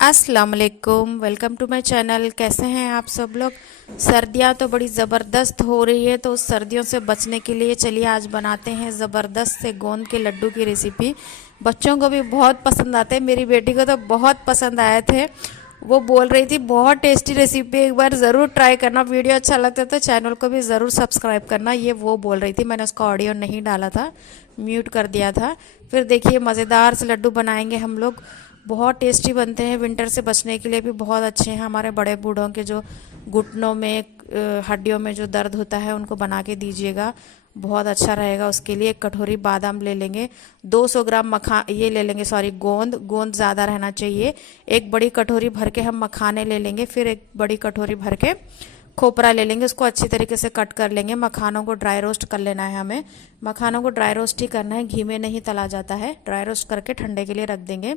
अस्सलाम वालेकुम, welcome to my channel. कैसे हैं आप सब लोग। सर्दियां तो बड़ी ज़बरदस्त हो रही है, तो उस सर्दियों से बचने के लिए चलिए आज बनाते हैं ज़बरदस्त से गोंद के लड्डू की रेसिपी। बच्चों को भी बहुत पसंद आते हैं, मेरी बेटी को तो बहुत पसंद आए थे। वो बोल रही थी बहुत टेस्टी रेसिपी, एक बार ज़रूर ट्राई करना। वीडियो अच्छा लगता है तो चैनल को भी ज़रूर सब्सक्राइब करना, ये वो बोल रही थी। मैंने उसका ऑडियो नहीं डाला था, म्यूट कर दिया था। फिर देखिए मज़ेदार से लड्डू बनाएंगे हम लोग, बहुत टेस्टी बनते हैं। विंटर से बचने के लिए भी बहुत अच्छे हैं। हमारे बड़े बूढ़ों के जो घुटनों में हड्डियों में जो दर्द होता है उनको बना के दीजिएगा, बहुत अच्छा रहेगा। उसके लिए एक कटोरी बादाम ले लेंगे, 200 ग्राम ये ले लेंगे, सॉरी गोंद गोंद ज़्यादा रहना चाहिए। एक बड़ी कटोरी भर के हम मखाने ले लेंगे, फिर एक बड़ी कटोरी भर के खोपरा ले लेंगे, उसको अच्छी तरीके से कट कर लेंगे। मखानों को ड्राई रोस्ट कर लेना है हमें, मखानों को ड्राई रोस्ट ही करना है, घी में नहीं तला जाता है। ड्राई रोस्ट करके ठंडे के लिए रख देंगे।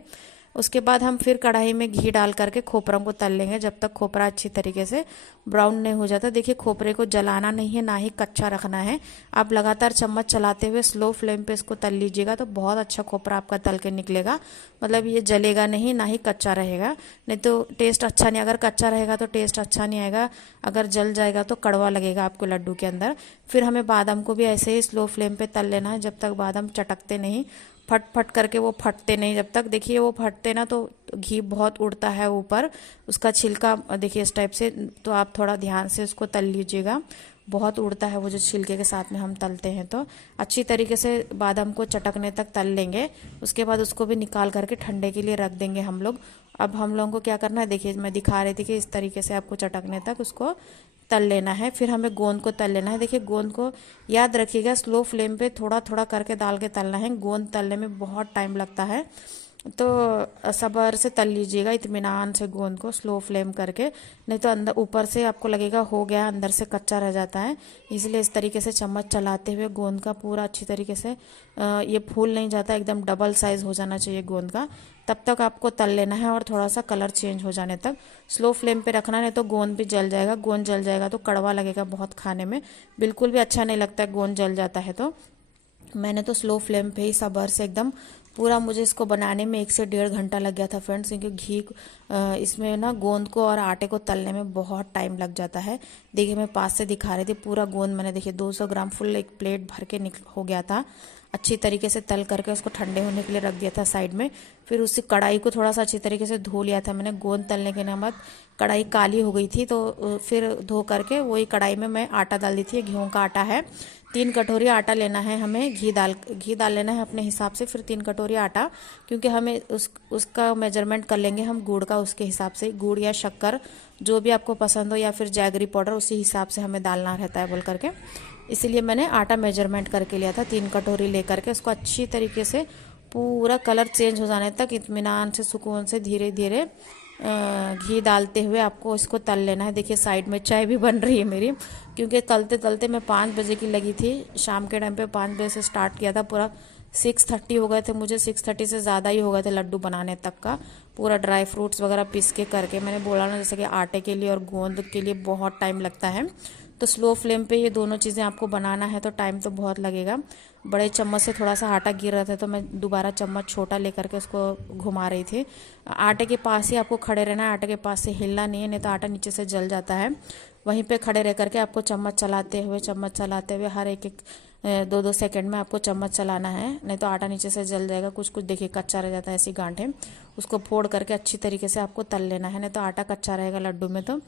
उसके बाद हम फिर कढ़ाई में घी डाल करके खोपरों को तल लेंगे, जब तक खोपरा अच्छी तरीके से ब्राउन नहीं हो जाता। देखिए खोपरे को जलाना नहीं है, ना ही कच्चा रखना है। आप लगातार चम्मच चलाते हुए स्लो फ्लेम पे इसको तल लीजिएगा, तो बहुत अच्छा खोपरा आपका तल के निकलेगा। मतलब ये जलेगा नहीं, ना ही कच्चा रहेगा, नहीं तो टेस्ट अच्छा नहीं। अगर कच्चा रहेगा तो टेस्ट अच्छा नहीं आएगा, अगर जल जाएगा तो कड़वा लगेगा आपको लड्डू के अंदर। फिर हमें बादाम को भी ऐसे ही स्लो फ्लेम पे तल लेना है, जब तक बादाम चटकते नहीं, फट फट करके वो फटते नहीं जब तक। देखिए वो फटते ना तो घी बहुत उड़ता है ऊपर, उसका छिलका देखिए इस टाइप से, तो आप थोड़ा ध्यान से उसको तल लीजिएगा। बहुत उड़ता है वो जो छिलके के साथ में हम तलते हैं, तो अच्छी तरीके से बादाम को चटकने तक तल लेंगे। उसके बाद उसको भी निकाल करके ठंडे के लिए रख देंगे हम लोग। अब हम लोगों को क्या करना है, देखिए मैं दिखा रही थी कि इस तरीके से आपको चटकने तक उसको तल लेना है। फिर हमें गोंद को तल लेना है। देखिए गोंद को याद रखिएगा स्लो फ्लेम पे थोड़ा थोड़ा करके डाल के तलना है, गोंद तलने में बहुत टाइम लगता है, तो सब्र से तल लीजिएगा, इत्मीनान से गोंद को स्लो फ्लेम करके, नहीं तो अंदर ऊपर से आपको लगेगा हो गया, अंदर से कच्चा रह जाता है। इसलिए इस तरीके से चम्मच चलाते हुए गोंद का पूरा अच्छी तरीके से ये फूल नहीं जाता, एकदम डबल साइज हो जाना चाहिए गोंद का, तब तक आपको तल लेना है। और थोड़ा सा कलर चेंज हो जाने तक स्लो फ्लेम पे रखना, नहीं तो गोंद भी जल जाएगा। गोंद जल जाएगा तो कड़वा लगेगा बहुत, खाने में बिल्कुल भी अच्छा नहीं लगता है गोंद जल जाता है। तो मैंने तो स्लो फ्लेम पे ही सब्र से एकदम पूरा, मुझे इसको बनाने में 1 से 1.5 घंटा लग गया था फ्रेंड्स, क्योंकि घी इसमें ना गोंद को और आटे को तलने में बहुत टाइम लग जाता है। देखिए मैं पास से दिखा रही थी, पूरा गोंद मैंने देखिए 200 ग्राम फुल एक प्लेट भर के हो गया था। अच्छी तरीके से तल करके उसको ठंडे होने के लिए रख दिया था साइड में। फिर उसी कढ़ाई को थोड़ा सा अच्छी तरीके से धो लिया था मैंने, गोंद तलने के बाद कढ़ाई काली हो गई थी, तो फिर धो करके वही कढ़ाई में मैं आटा डाल दी थी। गेहूं का आटा है, 3 कटोरी आटा लेना है हमें, घी डाल लेना है अपने हिसाब से। फिर 3 कटोरी आटा, क्योंकि हमें उसका मेजरमेंट कर लेंगे हम गुड़ का, उसके हिसाब से गुड़ या शक्कर जो भी आपको पसंद हो, या फिर जैगरी पाउडर, उसी हिसाब से हमें डालना रहता है बोल करके। इसीलिए मैंने आटा मेजरमेंट करके लिया था, 3 कटोरी लेकर के उसको अच्छी तरीके से पूरा कलर चेंज हो जाने तक इत्मीनान से सुकून से धीरे धीरे घी डालते हुए आपको इसको तल लेना है। देखिए साइड में चाय भी बन रही है मेरी, क्योंकि तलते तलते मैं 5 बजे की लगी थी, शाम के टाइम पे 5 बजे से स्टार्ट किया था, पूरा 6:30 हो गए थे मुझे, 6:30 से ज़्यादा ही हो गए थे लड्डू बनाने तक का। पूरा ड्राई फ्रूट्स वगैरह पीस के करके, मैंने बोला ना जैसे कि आटे के लिए और गोंद के लिए बहुत टाइम लगता है, तो स्लो फ्लेम पे ये दोनों चीज़ें आपको बनाना है, तो टाइम तो बहुत लगेगा। बड़े चम्मच से थोड़ा सा आटा गिर रहा था, तो मैं दोबारा चम्मच छोटा लेकर के उसको घुमा रही थी। आटे के पास ही आपको खड़े रहना है, आटे के पास से हिलना नहीं है, नहीं तो आटा नीचे से जल जाता है। वहीं पे खड़े रह करके आपको चम्मच चलाते हुए हर एक 2-2 सेकंड में आपको चम्मच चलाना है, नहीं तो आटा नीचे से जल जाएगा। कुछ कुछ देखिए कच्चा रह जाता है, ऐसी गांठें, उसको फोड़ करके अच्छी तरीके से आपको तल लेना है, नहीं तो आटा कच्चा रहेगा लड्डू में तो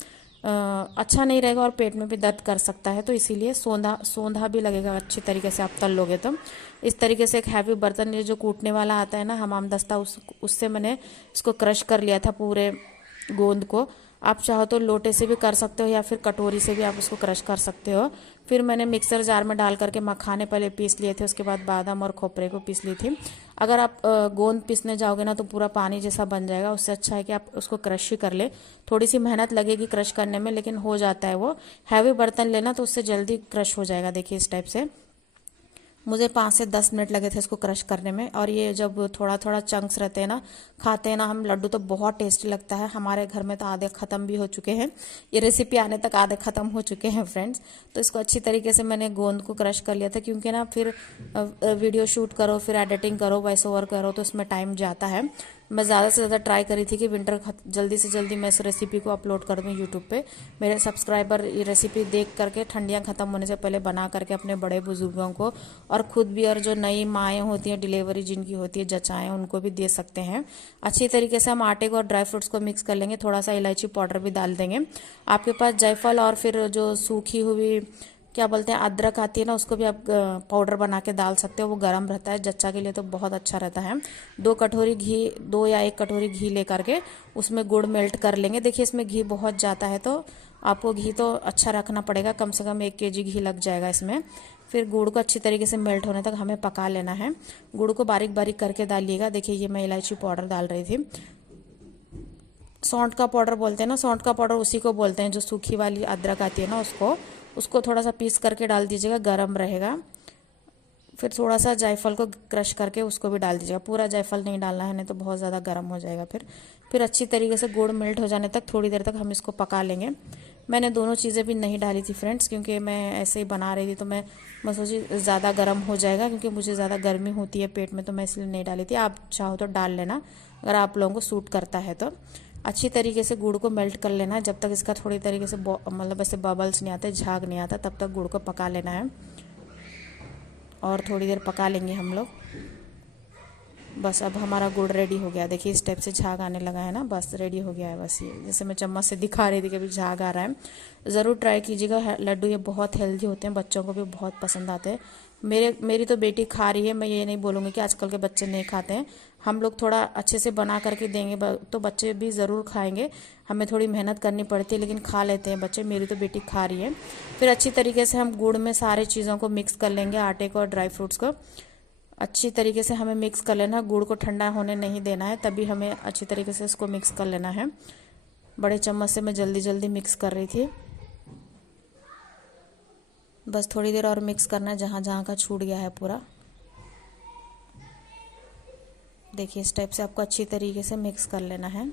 अच्छा नहीं रहेगा और पेट में भी दर्द कर सकता है। तो इसीलिए सोंधा भी लगेगा अच्छी तरीके से आप तल लोगे तो। इस तरीके से एक हैवी बर्तन, ये जो कूटने वाला आता है ना हमाम दस्ता, उससे मैंने इसको क्रश कर लिया था पूरे गोंद को। आप चाहो तो लोटे से भी कर सकते हो, या फिर कटोरी से भी आप उसको क्रश कर सकते हो। फिर मैंने मिक्सर जार में डाल करके मखाने पहले पीस लिए थे, उसके बाद बादाम और खोपरे को पीस ली थी। अगर आप गोंद पीसने जाओगे ना तो पूरा पानी जैसा बन जाएगा, उससे अच्छा है कि आप उसको क्रश ही कर ले। थोड़ी सी मेहनत लगेगी क्रश करने में, लेकिन हो जाता है वो। हैवी बर्तन लेना तो उससे जल्दी क्रश हो जाएगा। देखिए इस टाइप से मुझे 5 से 10 मिनट लगे थे इसको क्रश करने में। और ये जब थोड़ा थोड़ा चंक्स रहते हैं ना, खाते हैं ना हम लड्डू, तो बहुत टेस्टी लगता है। हमारे घर में तो आधे ख़त्म भी हो चुके हैं, ये रेसिपी आने तक आधे ख़त्म हो चुके हैं फ्रेंड्स। तो इसको अच्छी तरीके से मैंने गोंद को क्रश कर लिया था, क्योंकि ना फिर वीडियो शूट करो, फिर एडिटिंग करो, वॉइस ओवर करो, तो इसमें टाइम जाता है। मैं ज़्यादा से ज़्यादा ट्राई करी थी कि विंटर जल्दी से जल्दी मैं इस रेसिपी को अपलोड कर दूँ यूट्यूब पे। मेरे सब्सक्राइबर ये रेसिपी देख करके ठंडियाँ ख़त्म होने से पहले बना करके अपने बड़े बुजुर्गों को और ख़ुद भी, और जो नई माएँ होती हैं डिलीवरी जिनकी होती है जचाएँ, उनको भी दे सकते हैं। अच्छी तरीके से हम आटे को और ड्राई फ्रूट्स को मिक्स कर लेंगे। थोड़ा सा इलायची पाउडर भी डाल देंगे। आपके पास जायफल और फिर जो सूखी हुई क्या बोलते हैं अदरक आती है ना, उसको भी आप पाउडर बना के डाल सकते हो। वो गर्म रहता है, जच्चा के लिए तो बहुत अच्छा रहता है। 2 या 1 कटोरी घी लेकर के उसमें गुड़ मेल्ट कर लेंगे। देखिए इसमें घी बहुत जाता है तो आपको घी तो अच्छा रखना पड़ेगा, कम से कम 1 kg घी लग जाएगा इसमें। फिर गुड़ को अच्छी तरीके से मेल्ट होने तक हमें पका लेना है। गुड़ को बारीक बारीक करके डालिएगा। देखिए ये मैं इलायची पाउडर डाल रही थी। सौंठ का पाउडर बोलते हैं ना, सौंठ का पाउडर उसी को बोलते हैं जो सूखी वाली अदरक आती है ना, उसको थोड़ा सा पीस करके डाल दीजिएगा, गरम रहेगा। फिर थोड़ा सा जायफल को क्रश करके उसको भी डाल दीजिएगा। पूरा जायफल नहीं डालना है, नहीं तो बहुत ज़्यादा गर्म हो जाएगा। फिर अच्छी तरीके से गुड़ मेल्ट हो जाने तक थोड़ी देर तक हम इसको पका लेंगे। मैंने दोनों चीज़ें भी नहीं डाली थी फ्रेंड्स, क्योंकि मैं ऐसे ही बना रही थी तो मैं सोची ज़्यादा गर्म हो जाएगा, क्योंकि मुझे ज़्यादा गर्मी होती है पेट में, तो मैं इसलिए नहीं डाली थी। आप चाहो तो डाल लेना अगर आप लोगों को सूट करता है तो। अच्छी तरीके से गुड़ को मेल्ट कर लेना है। जब तक इसका थोड़ी तरीके से मतलब ऐसे बबल्स नहीं आते, झाग नहीं आता, तब तक गुड़ को पका लेना है। और थोड़ी देर पका लेंगे हम लोग। बस अब हमारा गुड़ रेडी हो गया। देखिए इस टाइप से झाग आने लगा है ना, बस रेडी हो गया है। बस ये जैसे मैं चम्मच से दिखा रही थी कि अभी झाग आ रहा है। ज़रूर ट्राई कीजिएगा। लड्डू ये बहुत हेल्दी होते हैं, बच्चों को भी बहुत पसंद आते हैं। मेरी तो बेटी खा रही है। मैं ये नहीं बोलूँगी कि आजकल के बच्चे नहीं खाते हैं। हम लोग थोड़ा अच्छे से बना करके देंगे तो बच्चे भी ज़रूर खाएंगे। हमें थोड़ी मेहनत करनी पड़ती है, लेकिन खा लेते हैं बच्चे। मेरी तो बेटी खा रही है। फिर अच्छी तरीके से हम गुड़ में सारी चीज़ों को मिक्स कर लेंगे, आटे को और ड्राई फ्रूट्स को। अच्छी तरीके से हमें मिक्स कर लेना है। गुड़ को ठंडा होने नहीं देना है, तभी हमें अच्छी तरीके से इसको मिक्स कर लेना है। बड़े चम्मच से मैं जल्दी जल्दी मिक्स कर रही थी। बस थोड़ी देर और मिक्स करना है, जहाँ जहाँ का छूट गया है पूरा। देखिए इस टाइप से आपको अच्छी तरीके से मिक्स कर लेना है।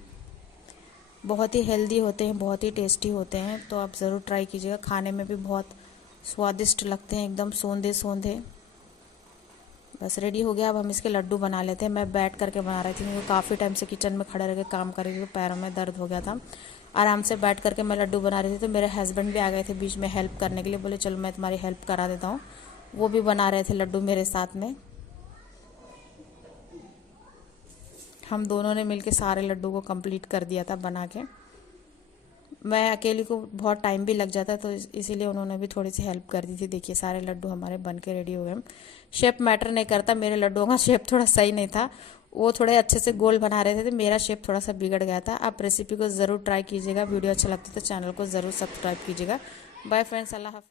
बहुत ही हेल्दी होते हैं, बहुत ही टेस्टी होते हैं, तो आप ज़रूर ट्राई कीजिएगा। खाने में भी बहुत स्वादिष्ट लगते हैं, एकदम सोंधे सोंधे। बस रेडी हो गया। अब हम इसके लड्डू बना लेते हैं। मैं बैठ करके बना रही थी, क्योंकि काफ़ी टाइम से किचन में खड़े रह के काम कर रही थी, तो पैरों में दर्द हो गया था। आराम से बैठ करके मैं लड्डू बना रही थी, तो मेरे हस्बैंड भी आ गए थे बीच में हेल्प करने के लिए। बोले चलो मैं तुम्हारी हेल्प करा देता हूँ। वो भी बना रहे थे लड्डू मेरे साथ में। हम दोनों ने मिलके सारे लड्डू को कंप्लीट कर दिया था बना के। मैं अकेली को बहुत टाइम भी लग जाता है, तो इसीलिए उन्होंने भी थोड़ी सी हेल्प कर दी थी। देखिए सारे लड्डू हमारे बन के रेडी हो गए। शेप मैटर नहीं करता। मेरे लड्डुओं का शेप थोड़ा सही नहीं था, वो थोड़े अच्छे से गोल बना रहे थे, तो मेरा शेप थोड़ा सा बिगड़ गया था। आप रेसिपी को ज़रूर ट्राई कीजिएगा। वीडियो अच्छा लगता है तो चैनल को ज़रूर सब्सक्राइब कीजिएगा। बाय फ्रेंड्स, अल्लाह हाफिज़।